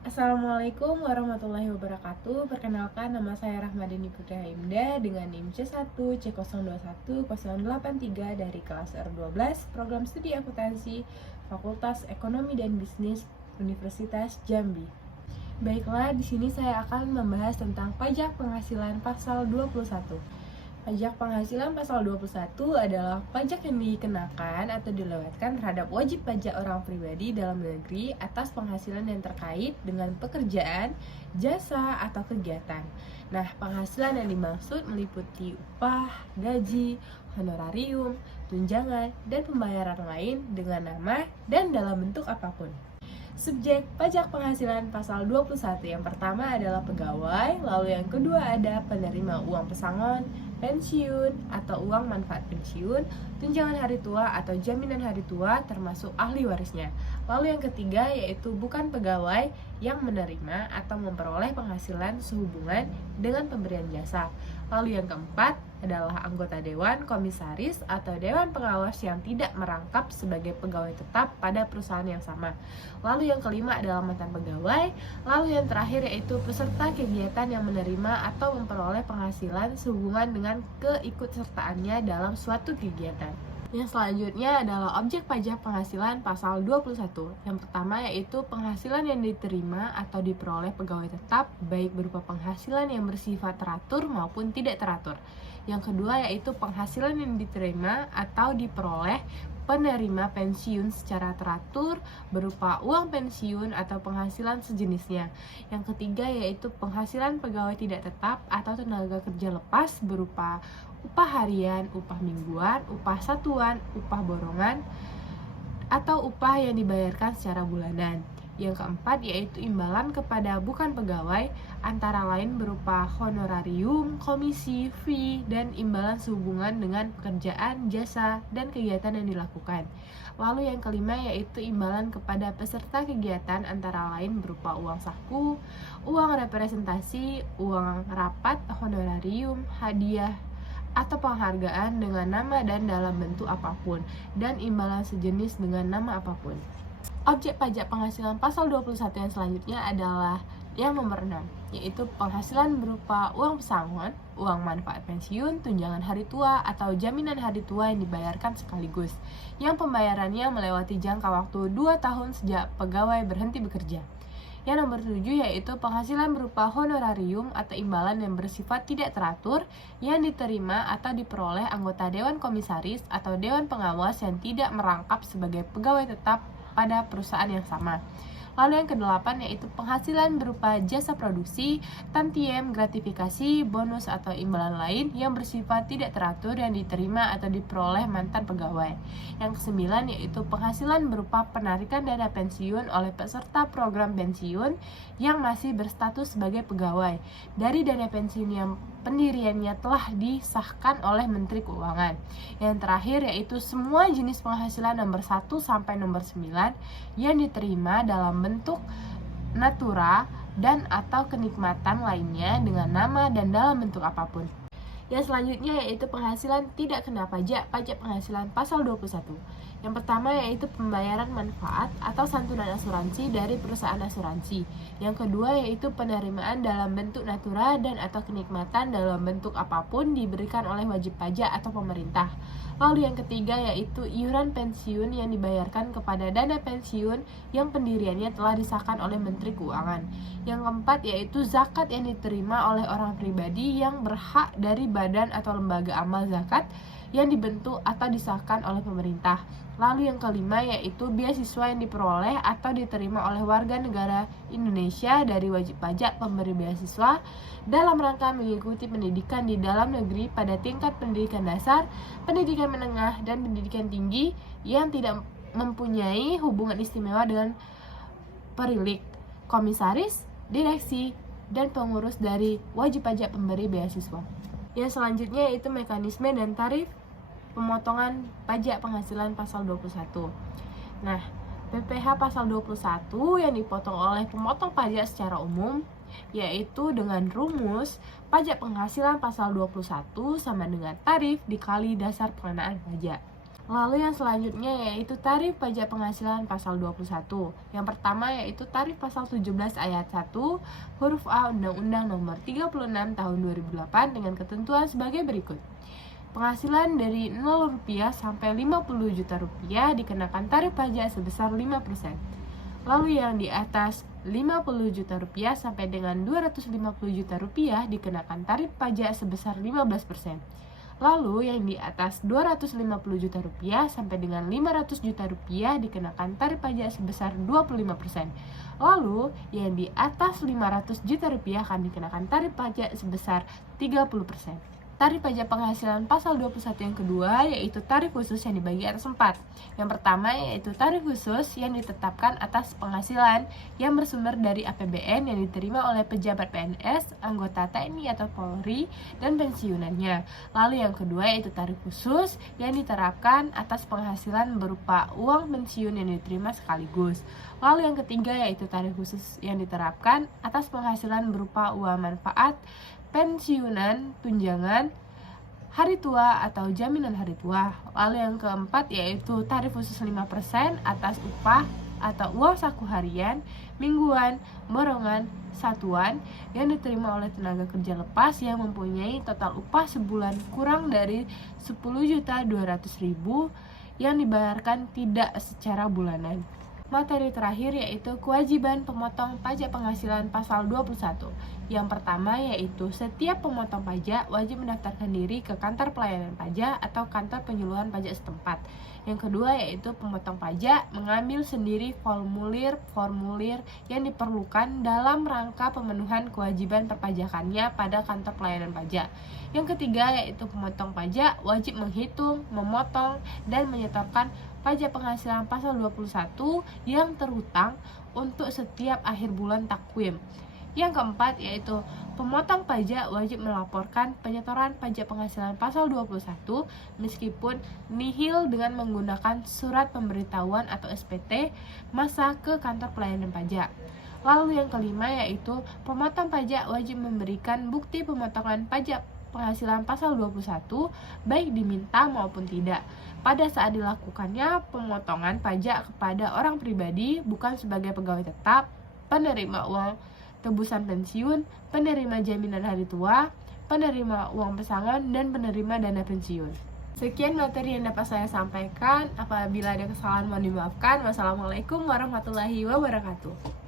Assalamualaikum warahmatullahi wabarakatuh. Perkenalkan, nama saya Rahmadini Putri Haimda dengan NIM C1 C021 083 dari kelas R12 Program Studi Akuntansi Fakultas Ekonomi dan Bisnis Universitas Jambi. Baiklah, di sini saya akan membahas tentang pajak penghasilan pasal 21. Pajak penghasilan pasal 21 adalah pajak yang dikenakan atau dilewatkan terhadap wajib pajak orang pribadi dalam negeri atas penghasilan yang terkait dengan pekerjaan, jasa, atau kegiatan. Nah, penghasilan yang dimaksud meliputi upah, gaji, honorarium, tunjangan, dan pembayaran lain dengan nama dan dalam bentuk apapun. Subjek pajak penghasilan pasal 21 yang pertama adalah pegawai, lalu yang kedua ada penerima uang pesangon, pensiun atau uang manfaat pensiun, tunjangan hari tua atau jaminan hari tua termasuk ahli warisnya. Lalu yang ketiga yaitu bukan pegawai yang menerima atau memperoleh penghasilan sehubungan dengan pemberian jasa. Lalu yang keempat adalah anggota dewan komisaris atau dewan pengawas yang tidak merangkap sebagai pegawai tetap pada perusahaan yang sama. Lalu yang kelima adalah mantan pegawai. Lalu yang terakhir yaitu peserta kegiatan yang menerima atau memperoleh penghasilan sehubungan dengan keikutsertaannya dalam suatu kegiatan. Yang selanjutnya adalah objek pajak penghasilan pasal 21. Yang pertama yaitu penghasilan yang diterima atau diperoleh pegawai tetap baik berupa penghasilan yang bersifat teratur maupun tidak teratur. Yang kedua yaitu penghasilan yang diterima atau diperoleh penerima pensiun secara teratur berupa uang pensiun atau penghasilan sejenisnya. Yang ketiga yaitu penghasilan pegawai tidak tetap atau tenaga kerja lepas berupa upah harian, upah mingguan, upah satuan, upah borongan, atau upah yang dibayarkan secara bulanan. Yang keempat yaitu imbalan kepada bukan pegawai, antara lain berupa honorarium, komisi, fee, dan imbalan sehubungan dengan pekerjaan, jasa, dan kegiatan yang dilakukan. Lalu yang kelima yaitu imbalan kepada peserta kegiatan antara lain berupa uang saku, uang representasi, uang rapat, honorarium, hadiah, atau penghargaan dengan nama dan dalam bentuk apapun, dan imbalan sejenis dengan nama apapun. Objek pajak penghasilan pasal 21 yang selanjutnya adalah yang nomor 6, yaitu penghasilan berupa uang pesangon, uang manfaat pensiun, tunjangan hari tua, atau jaminan hari tua yang dibayarkan sekaligus, yang pembayarannya melewati jangka waktu 2 tahun sejak pegawai berhenti bekerja. Yang nomor 7 yaitu penghasilan berupa honorarium atau imbalan yang bersifat tidak teratur yang diterima atau diperoleh anggota dewan komisaris atau dewan pengawas yang tidak merangkap sebagai pegawai tetap pada perusahaan yang sama. Lalu yang kedelapan yaitu penghasilan berupa jasa produksi, tantiem, gratifikasi, bonus atau imbalan lain yang bersifat tidak teratur yang diterima atau diperoleh mantan pegawai. Yang kesembilan yaitu penghasilan berupa penarikan dana pensiun oleh peserta program pensiun yang masih berstatus sebagai pegawai dari dana pensiun yang pendiriannya telah disahkan oleh Menteri Keuangan. Yang terakhir yaitu semua jenis penghasilan nomor 1 sampai nomor 9 yang diterima dalam bentuk natura dan atau kenikmatan lainnya dengan nama dan dalam bentuk apapun. Yang selanjutnya yaitu penghasilan tidak kena pajak penghasilan pasal 21. Yang pertama yaitu pembayaran manfaat atau santunan asuransi dari perusahaan asuransi. Yang kedua yaitu penerimaan dalam bentuk natura dan atau kenikmatan dalam bentuk apapun diberikan oleh wajib pajak atau pemerintah. Lalu yang ketiga yaitu iuran pensiun yang dibayarkan kepada dana pensiun yang pendiriannya telah disahkan oleh Menteri Keuangan. Yang keempat yaitu zakat yang diterima oleh orang pribadi yang berhak dari badan atau lembaga amal zakat yang dibentuk atau disahkan oleh pemerintah. Lalu yang kelima yaitu beasiswa yang diperoleh atau diterima oleh warga negara Indonesia dari wajib pajak pemberi beasiswa dalam rangka mengikuti pendidikan di dalam negeri pada tingkat pendidikan dasar, pendidikan menengah, dan pendidikan tinggi yang tidak mempunyai hubungan istimewa dengan perilik, komisaris, direksi, dan pengurus dari wajib pajak pemberi beasiswa. Yang selanjutnya yaitu mekanisme dan tarif pemotongan pajak penghasilan pasal 21. Nah, PPh pasal 21 yang dipotong oleh pemotong pajak secara umum yaitu dengan rumus pajak penghasilan pasal 21 sama dengan tarif dikali dasar pengenaan pajak. Lalu yang selanjutnya yaitu tarif pajak penghasilan pasal 21. Yang pertama yaitu tarif pasal 17 ayat 1 huruf A Undang-Undang Nomor 36 Tahun 2008 dengan ketentuan sebagai berikut. Penghasilan dari Rp0 sampai Rp50 juta dikenakan tarif pajak sebesar 5%. Lalu yang di atas Rp50 juta sampai dengan Rp250 juta dikenakan tarif pajak sebesar 15%. Lalu yang di atas Rp250 juta sampai dengan Rp500 juta dikenakan tarif pajak sebesar 25%. Lalu yang di atas Rp500 juta akan dikenakan tarif pajak sebesar 30%. Tarif pajak penghasilan pasal 21 yang kedua yaitu tarif khusus yang dibagi atas 4. Yang pertama yaitu tarif khusus yang ditetapkan atas penghasilan yang bersumber dari APBN yang diterima oleh pejabat PNS, anggota TNI atau Polri, dan pensiunannya. Lalu yang kedua yaitu tarif khusus yang diterapkan atas penghasilan berupa uang pensiun yang diterima sekaligus. Lalu yang ketiga yaitu tarif khusus yang diterapkan atas penghasilan berupa uang manfaat, pensiunan, tunjangan, hari tua atau jaminan hari tua. Lalu yang keempat yaitu tarif khusus 5% atas upah atau uang saku harian, mingguan, borongan, satuan yang diterima oleh tenaga kerja lepas yang mempunyai total upah sebulan kurang dari Rp10.200.000 yang dibayarkan tidak secara bulanan. Materi terakhir yaitu kewajiban pemotong pajak penghasilan pasal 21. Yang pertama yaitu setiap pemotong pajak wajib mendaftarkan diri ke kantor pelayanan pajak atau kantor penyuluhan pajak setempat. Yang kedua yaitu pemotong pajak mengambil sendiri formulir-formulir yang diperlukan dalam rangka pemenuhan kewajiban perpajakannya pada kantor pelayanan pajak. Yang ketiga yaitu pemotong pajak wajib menghitung, memotong, dan menyetorkan pajak penghasilan pasal 21 yang terhutang untuk setiap akhir bulan takwim. Yang keempat yaitu pemotong pajak wajib melaporkan penyetoran pajak penghasilan pasal 21 meskipun nihil dengan menggunakan surat pemberitahuan atau SPT masa ke kantor pelayanan pajak. Lalu yang kelima yaitu pemotong pajak wajib memberikan bukti pemotongan pajak penghasilan pasal 21 baik diminta maupun tidak pada saat dilakukannya pemotongan pajak kepada orang pribadi bukan sebagai pegawai tetap, penerima uang tebusan pensiun, penerima jaminan hari tua, penerima uang pesangon, dan penerima dana pensiun. Sekian materi yang dapat saya sampaikan. Apabila ada kesalahan mohon dimaafkan. Wassalamualaikum warahmatullahi wabarakatuh.